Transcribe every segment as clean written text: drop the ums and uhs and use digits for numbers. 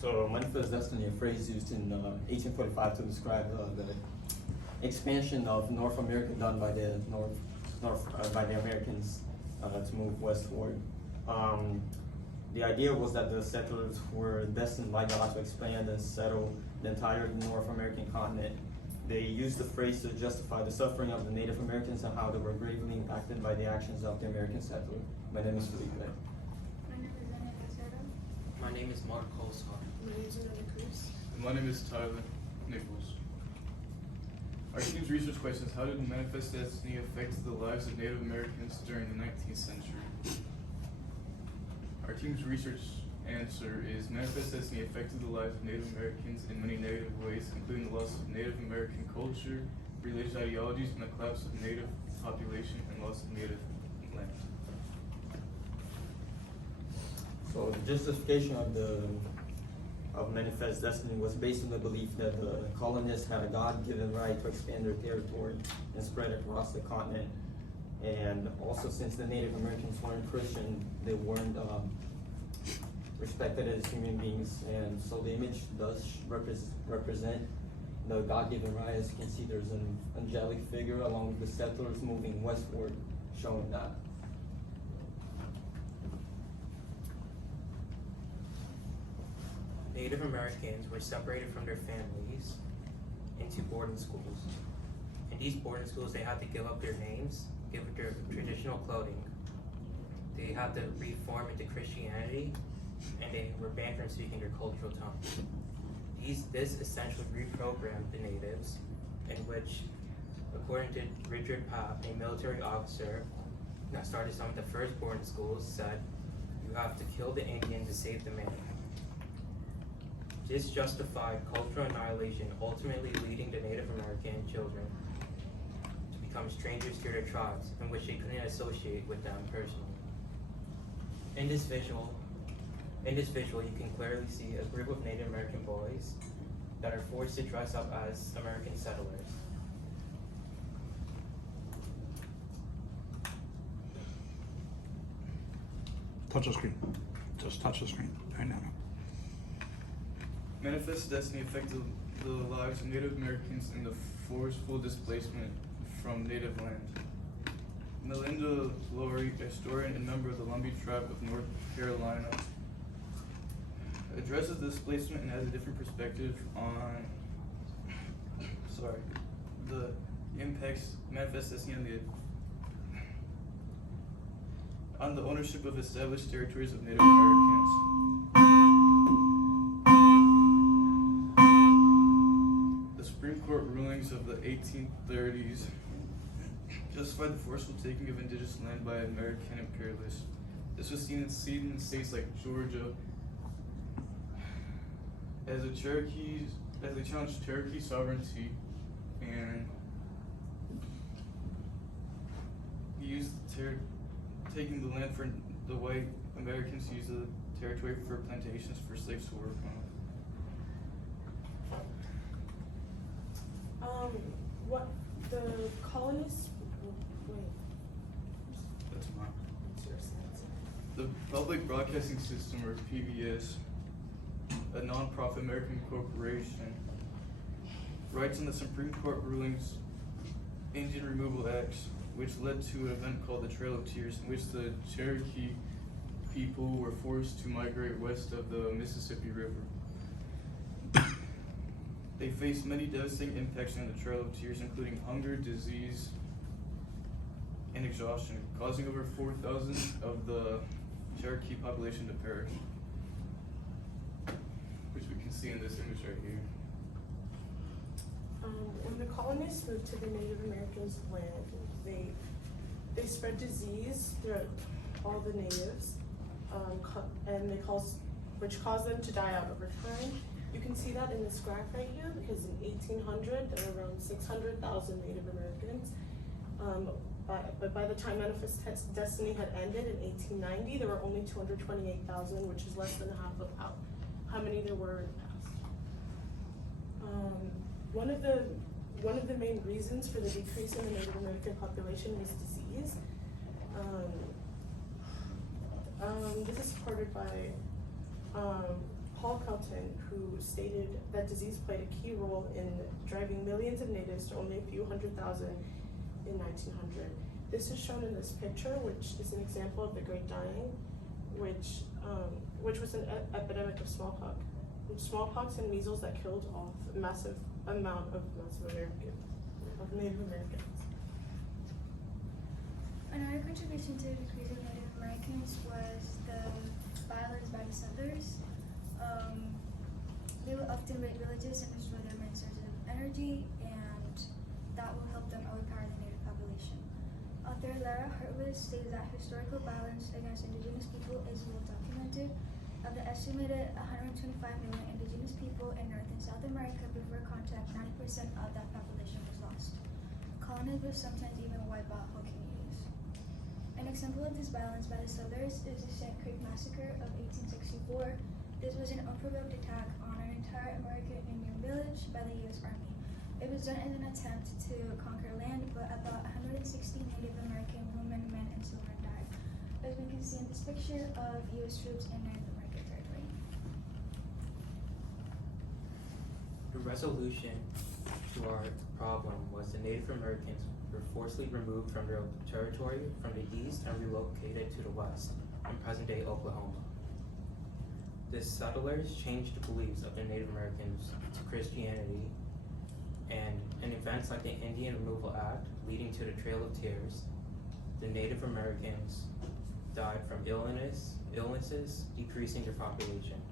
So manifest destiny, a phrase used in 1845 to describe the expansion of North America done by the by the Americans to move westward. The idea was that the settlers were destined by God to expand and settle the entire North American continent. They used the phrase to justify the suffering of the Native Americans and how they were greatly impacted by the actions of the American settler. My name is Felipe. My name is Mark Colsar. My name is Another Cruz. And my name is Tyler Nichols. Our team's research question is, how did manifest destiny affect the lives of Native Americans during the 19th century? Our team's research answer is, manifest destiny affected the lives of Native Americans in many negative ways, including the loss of Native American culture, religious ideologies, and the collapse of Native population and loss of Native land. So the justification of manifest destiny was based on the belief that the colonists had a God-given right to expand their territory and spread across the continent. And also, since the Native Americans weren't Christian, they weren't respected as human beings, and so the image does represent the God-given right. As you can see, there's an angelic figure along with the settlers moving westward, showing that. Native Americans were separated from their families into boarding schools. In these boarding schools, they had to give up their names, give up their traditional clothing. They had to reform into Christianity, and they were banned from speaking their cultural tongue. This essentially reprogrammed the natives, in which, according to Richard Papp, a military officer that started some of the first boarding schools, said, "You have to kill the Indian to save the man." This justified cultural annihilation, ultimately leading the Native American children to become strangers to their tribes, in which they couldn't associate with them personally. In this visual, you can clearly see a group of Native American boys that are forced to dress up as American settlers. Touch the screen. Just touch the screen right now. Manifest destiny affected the lives of Native Americans in the forceful displacement from native land. Melinda Laurie, a historian and member of the Lumbee tribe of North Carolina, addresses displacement and has a different perspective on the impacts manifest destiny on the ownership of established territories of Native Americans. The Supreme Court rulings of the 1830s justified the forceful taking of indigenous land by American imperialists. This was seen in states like Georgia as they challenged Cherokee sovereignty and used taking the land for the white Americans used the territory for plantations for slaves to work on. What the colonists? Wait, That's mine. what's your sense? The Public Broadcasting System, or PBS, a non-profit American corporation, writes in the Supreme Court rulings Indian Removal Acts, which led to an event called the Trail of Tears, in which the Cherokee people were forced to migrate west of the Mississippi River. They faced many devastating impacts on the Trail of Tears, including hunger, disease, and exhaustion, causing over 4,000 of the Cherokee population to perish, which we can see in this image right here. When the colonists moved to the Native Americans' land, they spread disease throughout all the natives, which caused them to die out over time. You can see that in this graph right here, because in 1800 there were around 600,000 Native Americans. But by the time Manifest Destiny had ended in 1890, there were only 228,000, which is less than half of how many there were in the past. One of the main reasons for the decrease in the Native American population was disease. This is supported by Paul Kelton, who stated that disease played a key role in driving millions of natives to only a few 100,000 in 1900. This is shown in this picture, which is an example of the Great Dying, which was an epidemic of smallpox. Smallpox and measles that killed off a massive amount of Native Americans. Another contribution to the decrease of Native Americans was the violence by the settlers. They would often raid villages and destroy their main sources of energy, and that will help them overpower the native population. Author Lara Hartwig states that historical violence against indigenous people is well documented. Of the estimated 125 million indigenous people in North and South America before contact, 90% of that population was lost. Colonists would sometimes even wipe out whole communities. An example of this violence by the settlers is the Sand Creek Massacre of 1864. This was an unprovoked attack on an entire American Indian village by the U.S. Army. It was done in an attempt to conquer land, but about 160 Native American women, men, and children died. As we can see in this picture of U.S. troops in Native American territory. The resolution to our problem was the Native Americans were forcibly removed from their territory from the east and relocated to the west in present-day Oklahoma. The settlers changed the beliefs of the Native Americans to Christianity, and in events like the Indian Removal Act leading to the Trail of Tears, the Native Americans died from illnesses, decreasing their population.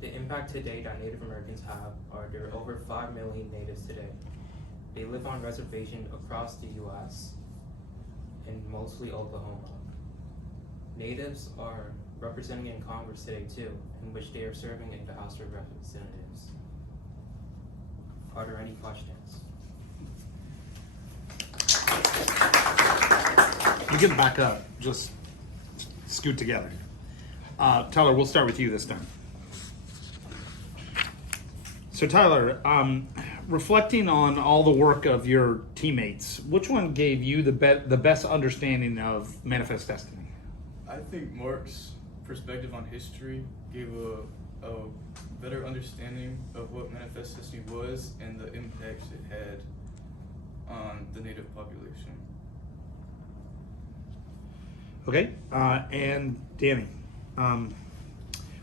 The impact today that Native Americans have are there are over 5 million natives today. They live on reservations across the U.S. and mostly Oklahoma. Natives are representing in Congress today too, in which they are serving in the House of Representatives. Are there any questions? You can back up, just scoot together. Tyler, we'll start with you this time. So Tyler, reflecting on all the work of your teammates, which one gave you the best understanding of Manifest Destiny? I think Mark's perspective on history gave a better understanding of what Manifest Destiny was and the impacts it had on the native population. Okay, and Danny,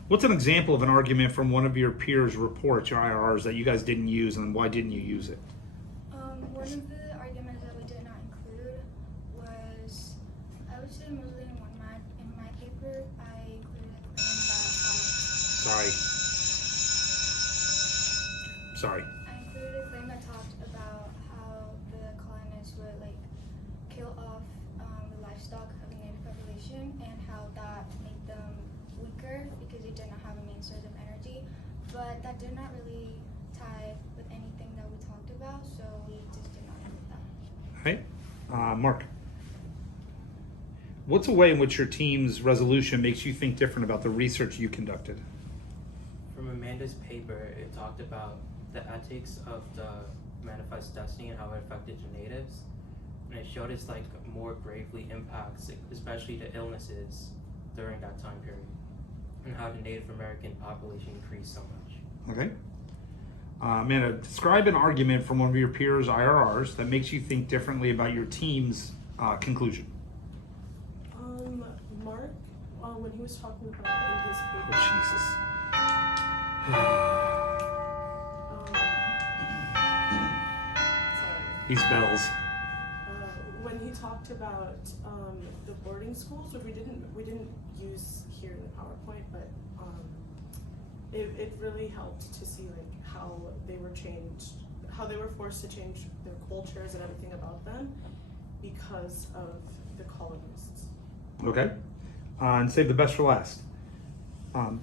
what's an example of an argument from one of your peers' reports, your IRRs, that you guys didn't use, and why didn't you use it? One of the arguments that we did not include was, I would say mostly in my paper, I included a claim that Sorry. I included a claim that talked about how the colonists would kill off the livestock of the native population and how that made them weaker because they did not have a main source of energy. But that did not really tie with anything that we talked about, so we just did not include that. All right, Mark. What's a way in which your team's resolution makes you think different about the research you conducted? From Amanda's paper, it talked about the ethics of the Manifest Destiny and how it affected the natives. And it showed us more gravely impacts, especially the illnesses during that time period, and how the Native American population increased so much. Okay. Amanda, describe an argument from one of your peers' IRRs that makes you think differently about your team's conclusion. Mark, when he was talking about in his paper. Oh, Jesus. Sorry. These bells. When he talked about the boarding schools, which we didn't use here in the PowerPoint, but it really helped to see how they were changed, how they were forced to change their cultures and everything about them because of the colonists. Okay. And save the best for last.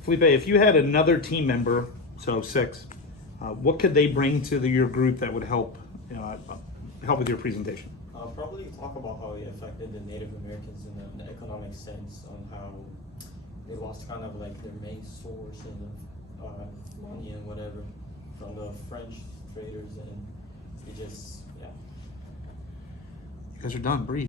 Felipe, if you had another team member, so 6, what could they bring to your group that would help with your presentation? Probably talk about how it affected the Native Americans in an economic sense, on how they lost kind of their main source of money and whatever from the French traders, and it just, yeah. You guys are done. Breathe.